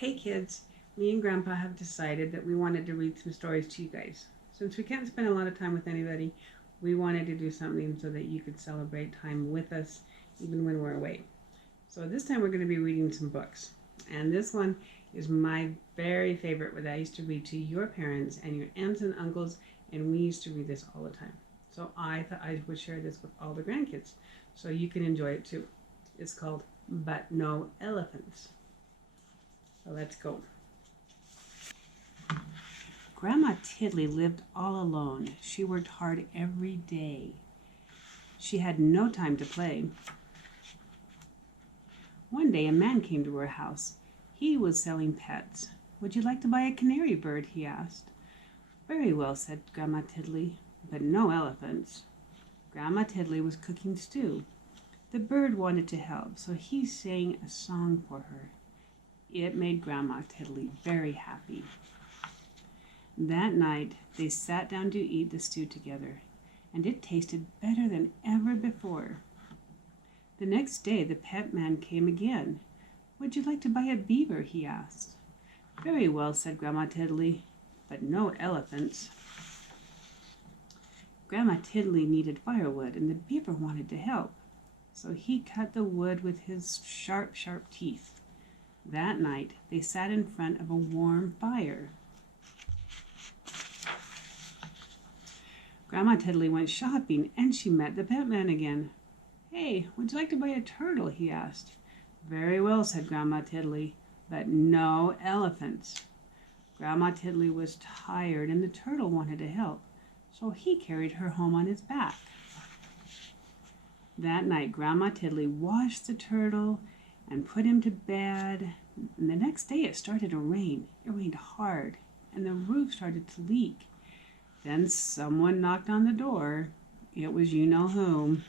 Hey kids, me and Grandpa have decided that we wanted to read some stories to you guys. Since we can't spend a lot of time with anybody, we wanted to do something so that you could celebrate time with us even when we're away. So this time we're going to be reading some books. And this one is my very favorite, what I used to read to your parents and your aunts and uncles, and we used to read this all the time. So I thought I would share this with all the grandkids so you can enjoy it too. It's called But No Elephants. So let's go. Grandma Tiddly lived all alone. She worked hard every day. She had no time to play. One day a man came to her house. He was selling pets. "Would you like to buy a canary bird?" he asked. "Very well," said Grandma Tiddly, "but no elephants." Grandma Tiddly was cooking stew. The bird wanted to help, so he sang a song for her. It made Grandma Tiddly very happy. That night they sat down to eat the stew together, and it tasted better than ever before. The next day the pet man came again. "Would you like to buy a beaver?" he asked. "Very well," said Grandma Tiddly, "but no elephants." Grandma Tiddly needed firewood, and the beaver wanted to help, so he cut the wood with his sharp teeth. That night they sat in front of a warm fire. Grandma Tiddly went shopping, and she met the pet man again. "Hey, would you like to buy a turtle?" he asked. "Very well," said Grandma Tiddly, "but no elephants." Grandma Tiddly was tired, and the turtle wanted to help, so he carried her home on his back. That night Grandma Tiddly washed the turtle and put him to bed. And the next day it started to rain. It rained hard, and the roof started to leak. Then someone knocked on the door. It was you know whom.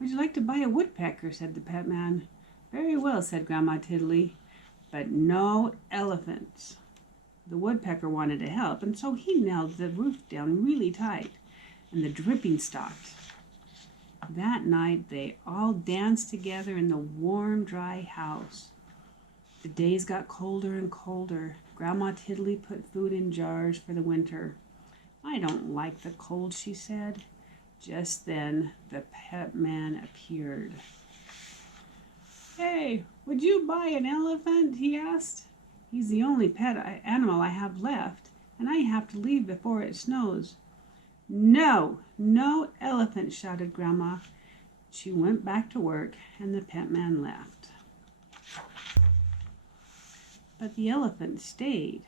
"Would you like to buy a woodpecker?" said the pet man. "Very well," said Grandma Tiddly, "but no elephants." The woodpecker wanted to help, and so he nailed the roof down really tight, and the dripping stopped. That night they all danced together in the warm, dry house. The days got colder and colder. Grandma Tiddly put food in jars for the winter. "I don't like the cold," she said. Just then the pet man appeared. "Hey, would you buy an elephant?" he asked. "He's the only pet animal I have left, and I have to leave before it snows." "No, no elephant!" shouted Grandma. She went back to work, and the pet man left. But the elephant stayed.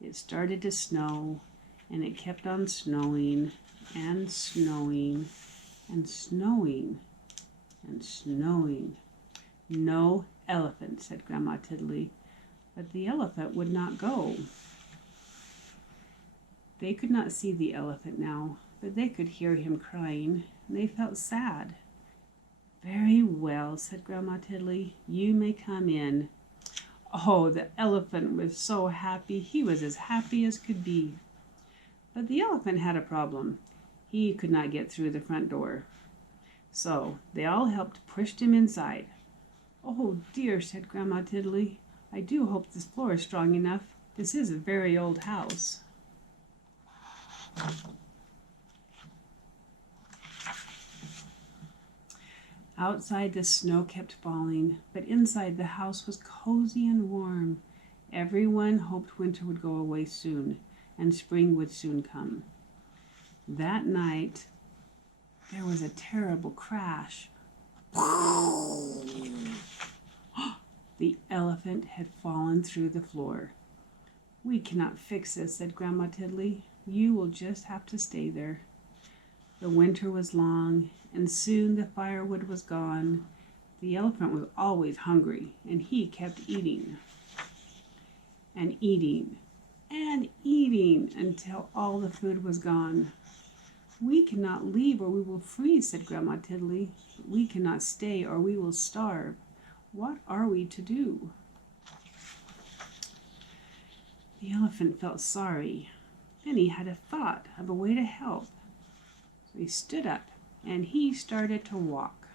It started to snow, and it kept on snowing and snowing and snowing and snowing. "No elephant," said Grandma Tiddly, but the elephant would not go. They could not see the elephant now, but they could hear him crying, and they felt sad. "Very well," said Grandma Tiddly, "you may come in." Oh, the elephant was so happy. He was as happy as could be. But the elephant had a problem. He could not get through the front door. So they all helped push him inside. "Oh dear," said Grandma Tiddly, "I do hope this floor is strong enough. This is a very old house." Outside the snow kept falling, but inside the house was cozy and warm. Everyone hoped winter would go away soon, and spring would soon come. That night, there was a terrible crash. The elephant had fallen through the floor. "We cannot fix this," said Grandma Tiddly. "You will just have to stay there." The winter was long, and soon the firewood was gone. The elephant was always hungry, and he kept eating and eating and eating until all the food was gone. "We cannot leave or we will freeze," said Grandma Tiddly. "We cannot stay or we will starve. What are we to do?" The elephant felt sorry. Then he had a thought of a way to help. So he stood up and he started to walk.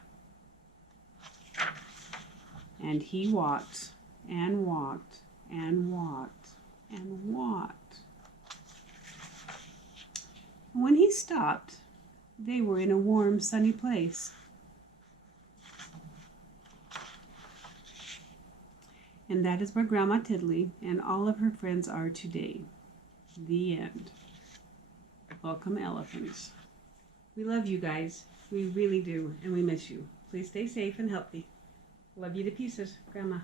And he walked and walked and walked and walked. And when he stopped, they were in a warm, sunny place. And that is where Grandma Tiddly and all of her friends are today. The end. Welcome, elephants. We love you guys. We really do, and we miss you. Please stay safe and healthy. Love you to pieces, Grandma.